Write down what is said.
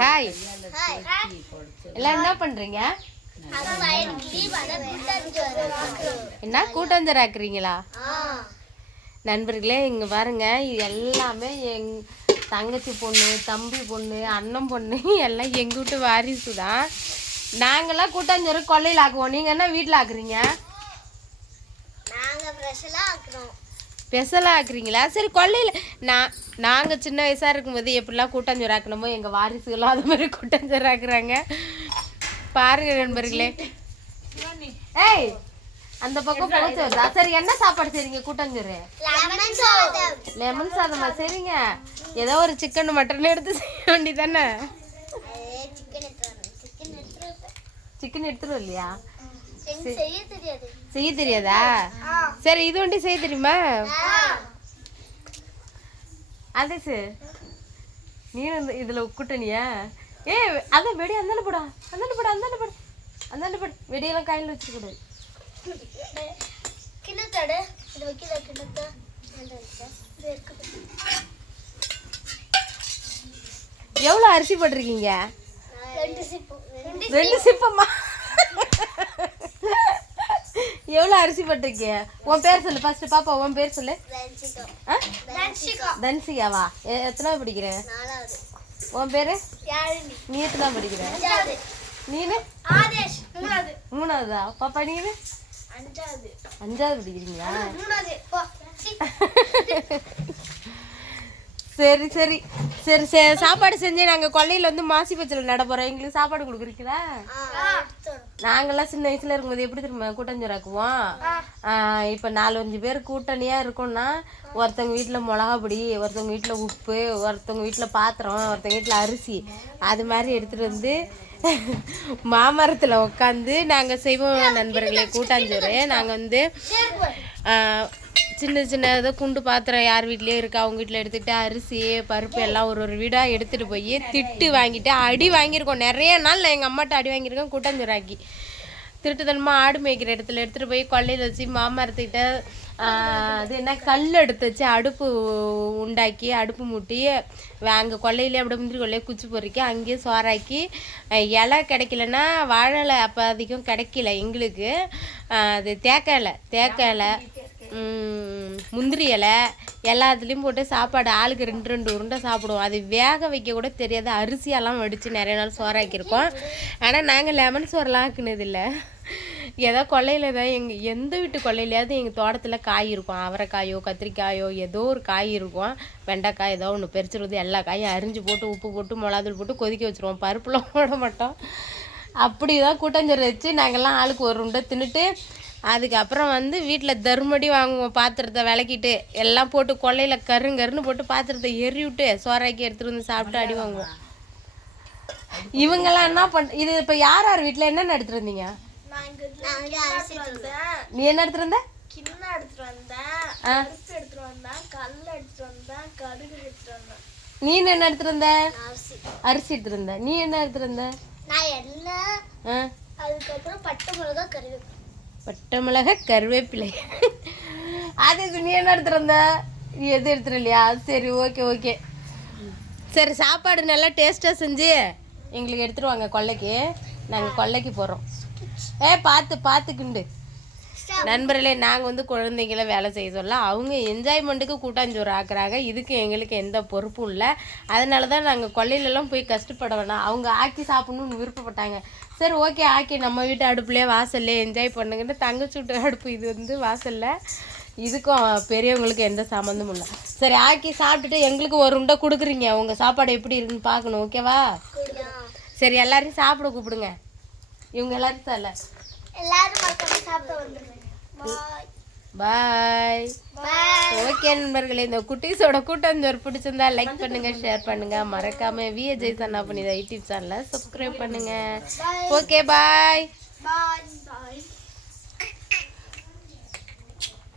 Hi எல்லாம் என்ன பண்றீங்க? என்ன கூட்டாஞ்சோறு ஆக்குறீங்களா? நண்பர்களே இங்க பாருங்க, இது எல்லாமே எங் தங்கச்சி பொண்ணு, தம்பி பொண்ணு, அண்ணன் பொண்ணு எல்லாம் எங்க வீட்டு வாரிசு தான். நாங்கெல்லாம் கூட்டாஞ்சோறு கொல்லையில் ஆக்குவோம். நீங்க என்ன வீட்டில் ஆக்குறீங்க? ஸ்பெஷலாக ஆக்குறீங்களா? சரி, கொல்லையில் நாங்கள் சின்ன வயசாக இருக்கும்போது எப்படிலாம் கூட்டாஞ்சோறு ஆக்கணுமோ எங்கள் வாரிசுகளும் அது மாதிரி கூட்டாஞ்சோறு ஆக்குறாங்க. பாருங்க நண்பர்களே. ஏய், அந்த பக்கம் போச்சு வருதா? சரி, என்ன சாப்பாடு செய்றீங்க? கூட்டாஞ்சோறு லெமன் சாதமா? சரிங்க, ஏதோ ஒரு சிக்கன் மட்டன் எடுத்து செய்ய வேண்டியதானே. சிக்கன் எடுத்துரும் இல்லையா? செய்ய தெரியாதா? சரி, இது ஒண்டி செய்ய தெரியுமா? அது சார் நீ இதுல கூட்டணியா? ஏ அதான் வெடி அந்தாண்ட போடா, அந்தாண்ட போடா, அந்தாண்ட போடு, அந்தாண்ட போடு. வெடியெல்லாம் கையில் வச்சுக்கூடாது. எவ்வளோ அரிசி போட்டிருக்கீங்க? 2 சிப்பமா? எவ்வளோ அரிசி போட்டிருக்கீங்க? உன் பேர் சொல்லு ஃபர்ஸ்ட். பாப்பா உன் பேர் சொல்லு. தன்சிகாவா? எத்தனாவது படிக்கிற? உன் பேரு? நீ எத்தனாவது படிக்கிற? நீனு? 3வதா? பாப்பா நீனு? 5வது படிக்கிறீங்களா? சரி சரி சரி சரி. சாப்பாடு செஞ்சு நாங்கள் கொல்லையில் வந்து மாசி பச்சையில் நட போகிறோம். எங்களுக்கு சாப்பாடு கொடுக்குறீங்களா? நாங்கள்லாம் சின்ன வயசில் இருக்கும்போது எப்படி திரும்ப கூட்டாஞ்சோறு ஆக்குவோம். இப்போ 4-5 பேர் கூட்டணியாக இருக்கோம்னா ஒருத்தவங்க வீட்டில் மிளகா பொடி, ஒருத்தவங்க வீட்டில் உப்பு, ஒருத்தவங்க வீட்டில் பாத்திரம், ஒருத்தவங்க வீட்டில் அரிசி, அது மாதிரி எடுத்துகிட்டு வந்து மாமரத்தில் உட்காந்து நாங்கள் செய்வோம் நண்பர்களே கூட்டாஞ்சோறு. நாங்கள் வந்து சின்ன சின்ன ஏதோ குண்டு பாத்திரம் யார் வீட்லேயே இருக்கா அவங்க வீட்டில் எடுத்துகிட்டு அரிசி பருப்பு எல்லாம் ஒரு வீடாக எடுத்துகிட்டு போய் திட்டு வாங்கிட்டு அடி வாங்கியிருக்கோம். நிறைய நாள் எங்கள் அம்மாட்ட அடி வாங்கியிருக்கோம் கூட்டாஞ்சோறு ஆக்கி. திருட்டுத்தனமாக ஆடு மேய்க்கிற இடத்துல எடுத்துகிட்டு போய் கொல்லையில் வச்சு மாமரத்துக்கிட்ட அது என்ன கல் எடுத்து வச்சு அடுப்பு உண்டாக்கி அடுப்பு மூட்டி அங்கே கொல்லையிலே அப்படியே முந்திரி கொல்லையே குச்சி பொறிக்கி அங்கேயே சோறாக்கி இலை கிடைக்கலன்னா வாழை இலை அப்போ அதிகம் கிடைக்கல எங்களுக்கு. அது தேக்க இலை முந்திரி இலை எல்லாத்துலேயும் போட்டு சாப்பாடு ஆளுக்கு 2 உருண்டை சாப்பிடுவோம். அது வேக வைக்க கூட தெரியாது. அரிசியெல்லாம் வடித்து நிறைய நாள் சோறாக்கியிருக்கோம். ஆனால் நாங்கள் லெமன் சோறெலாம் ஆக்குனதில்லை. ஏதோ கொல்லையில் தான் எந்த வீட்டு கொல்லையிலையாவது எங்கள் தோட்டத்தில் காய் இருக்கும். அவரைக்காயோ கத்திரிக்காயோ ஏதோ ஒரு காய் இருக்கும். வெண்டைக்காய் ஏதோ ஒன்று பறிச்சிருவது. எல்லா காயும் அரிஞ்சு போட்டு உப்பு போட்டு மிளகாத்தூள் போட்டு கொதிக்க வச்சுருவோம். பருப்புலாம் போட மாட்டோம். அப்படி தான் கூட்டாஞ்சோறு வச்சு நாங்கள்லாம் ஆளுக்கு ஒரு உருண்டை தின்னுட்டு அதுக்கப்புறம் வந்து வீட்டில் தருமடி வாங்குவோம். பாத்திரத்தை விளக்கிட்டு எல்லாம் போட்டு கொல்லையில் கருன்னு போட்டு பாத்திரத்தை எறி விட்டு சோறாக்கி எடுத்துகிட்டு வந்து சாப்பிட்டு அடி வாங்குவோம். இவங்கெல்லாம் என்ன இது இப்போ யார் யார் வீட்டில் என்னென்ன எடுத்துகிட்டு வந்தீங்க? நீ என்ன எடுத்துட்டு வந்த? நீ என்ன எடுத்துட்டு வந்த? அரிசி எடுத்துட்டு வந்த. நீ என்ன எடுத்துட்டு வந்த? பட்டை மிளகா கருவேப்பிலை. அது நீ என்ன எடுத்துட்டு வந்த? நீ எது எடுத்துட்டு இல்லையா? சரி, ஓகே ஓகே. சரி, சாப்பாடு நல்லா டேஸ்ட்டாக செஞ்சு எங்களுக்கு எடுத்துட்டு வாங்க கொல்லைக்கு. நாங்கள் கொல்லைக்கு போகிறோம். பார்த்துக்குண்டு நண்பர்களே. நாங்கள் வந்து குழந்தைங்கள வேலை செய்ய சொல்ல அவங்க என்ஜாய்மெண்ட்டுக்கு கூட்டாஞ்சோறு ஆக்குறாங்க. இதுக்கு எங்களுக்கு எந்த பொறுப்பும் இல்லை. அதனால தான் நாங்கள் கொல்லையிலலாம் போய் கஷ்டப்பட வேணாம். அவங்க ஆக்கி சாப்பிட்ணுன்னு விருப்பப்பட்டாங்க. சரி, ஓகே, ஆக்கி நம்ம வீட்டு அடுப்புலேயே வாசல்லே என்ஜாய் பண்ணுங்கன்னு தங்கச்சி வீட்டு அடுப்பு இது வந்து வாசலில். இதுக்கும் பெரியவங்களுக்கு எந்த சம்மந்தமும் இல்லை. சரி, ஆக்கி சாப்பிட்டுட்டு எங்களுக்கு ஒரு உண்டை கொடுக்குறீங்க. உங்கள் சாப்பாடு எப்படி இருக்குன்னு பார்க்கணும். ஓகேவா? சரி, எல்லாரையும் சாப்பிட கூப்பிடுங்க. இவங்க எல்லாரும் தரல. பாய். ஓகே நண்பர்களே, இந்த குட்டீஸோட கூட்டாஞ்சோறு பிடிச்சிருந்தா லைக் பண்ணுங்க, ஷேர் பண்ணுங்க, மறக்காம விஜய் சன்னா பண்ணி யூடியூப் சேனலை சப்ஸ்கிரைப் பண்ணுங்க. ஓகே, பாய்.